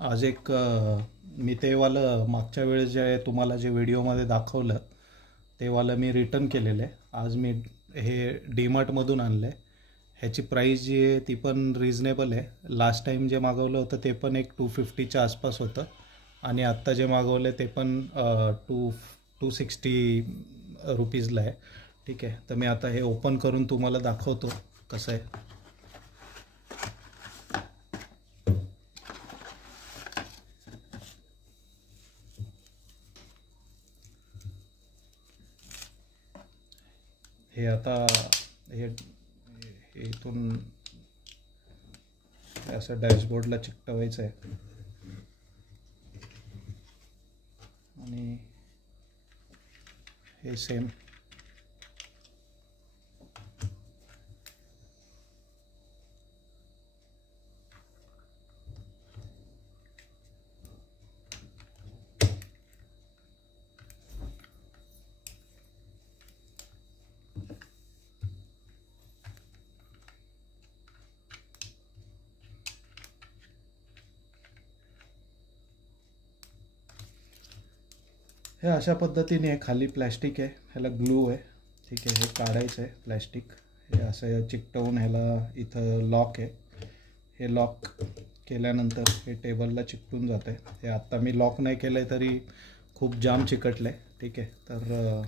आज एक मी ते वालं मागच्या वेळेस जे तुम्हाला जे व्हिडिओमध्ये दाखवलं ते वालं मी रिटर्न केलेलं आहे. आज मी हे डीमार्टमधून आणलं आहे. ह्याची प्राईस जी आहे ती पण रिजनेबल आहे. लास्ट टाईम जे मागवलं होतं ते पण एक 250च्या आसपास होतं आणि आत्ता जे मागवलं ते पण 260 रुपीजला आहे. ठीक आहे, तर मी आता हे ओपन करून तुम्हाला दाखवतो कसं आहे. हे आता हे हे इथून असं डॅशबोर्डला चिकटवायचं आहे आणि हे सेम हे अशा पद्धतीने आहे. खाली प्लॅस्टिक आहे, ह्याला ग्लू आहे. ठीक आहे, हे काढायचं आहे प्लॅस्टिक. हे असं चिकटवून ह्याला इथं लॉक आहे. हे लॉक केल्यानंतर हे टेबलला चिकटून जातं आहे. हे आत्ता मी लॉक नाही केलं आहे तरी खूप जाम चिकटलं आहे. ठीक आहे, तर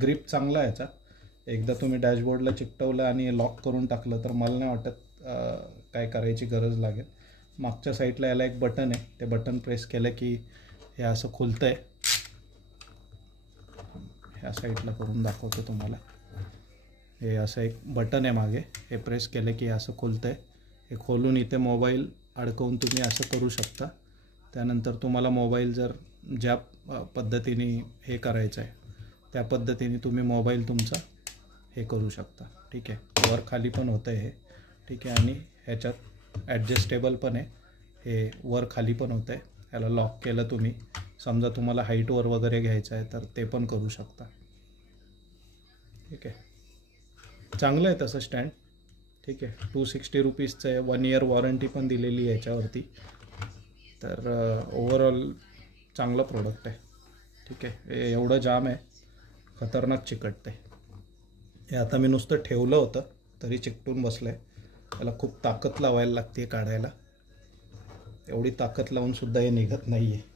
ग्रिप चांगला आहे याचा. एकदा तुम्ही डॅशबोर्डला चिकटवलं आणि लॉक करून टाकलं तर मला नाही वाटत काय करायची गरज लागेल. मागच्या साईडला याला एक बटन आहे, ते बटन प्रेस केलं की हे असं खुलतं आहे. ह्या साईडला करून दाखवतो तुम्हाला. हे असं एक बटन आहे मागे, हे प्रेस केलं की असं खुलतं आहे. हे खोलून इथे मोबाईल अडकवून तुम्ही असं करू शकता. त्यानंतर तुम्हाला मोबाईल जर ज्या पद्धतीने हे करायचं आहे त्या पद्धतीने तुम्ही मोबाईल तुमचा हे करू शकता. ठीक आहे, वर खाली पण होतं आहे हे. ठीक आहे, आणि ह्याच्यात ॲडजस्टेबल पण आहे. हे वर खाली पण होतं आहे. ह्याला लॉक केलं तुम्ही, समजा तुम्हाला हाईटवर वगैरे घ्यायचं आहे तर ते पण करू शकता. ठीक आहे, चांगलं आहे तसं स्टँड. ठीक आहे, 260 रुपीजचं आहे. 1 इयर वॉरंटी पण दिलेली आहे याच्यावरती. तर ओव्हरऑल चांगलं प्रोडक्ट आहे. ठीक आहे, हे एवढं जाम आहे, खतरनाक चिकटतं आहे. हे आता मी नुसतं ठेवलं होतं तरी चिकटून बसलं आहे. त्याला खूप ताकद लावायला लागते काढायला. एवढी ताकद लावूनसुद्धा हे निघत नाही आहे.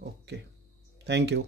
Okay, thank you.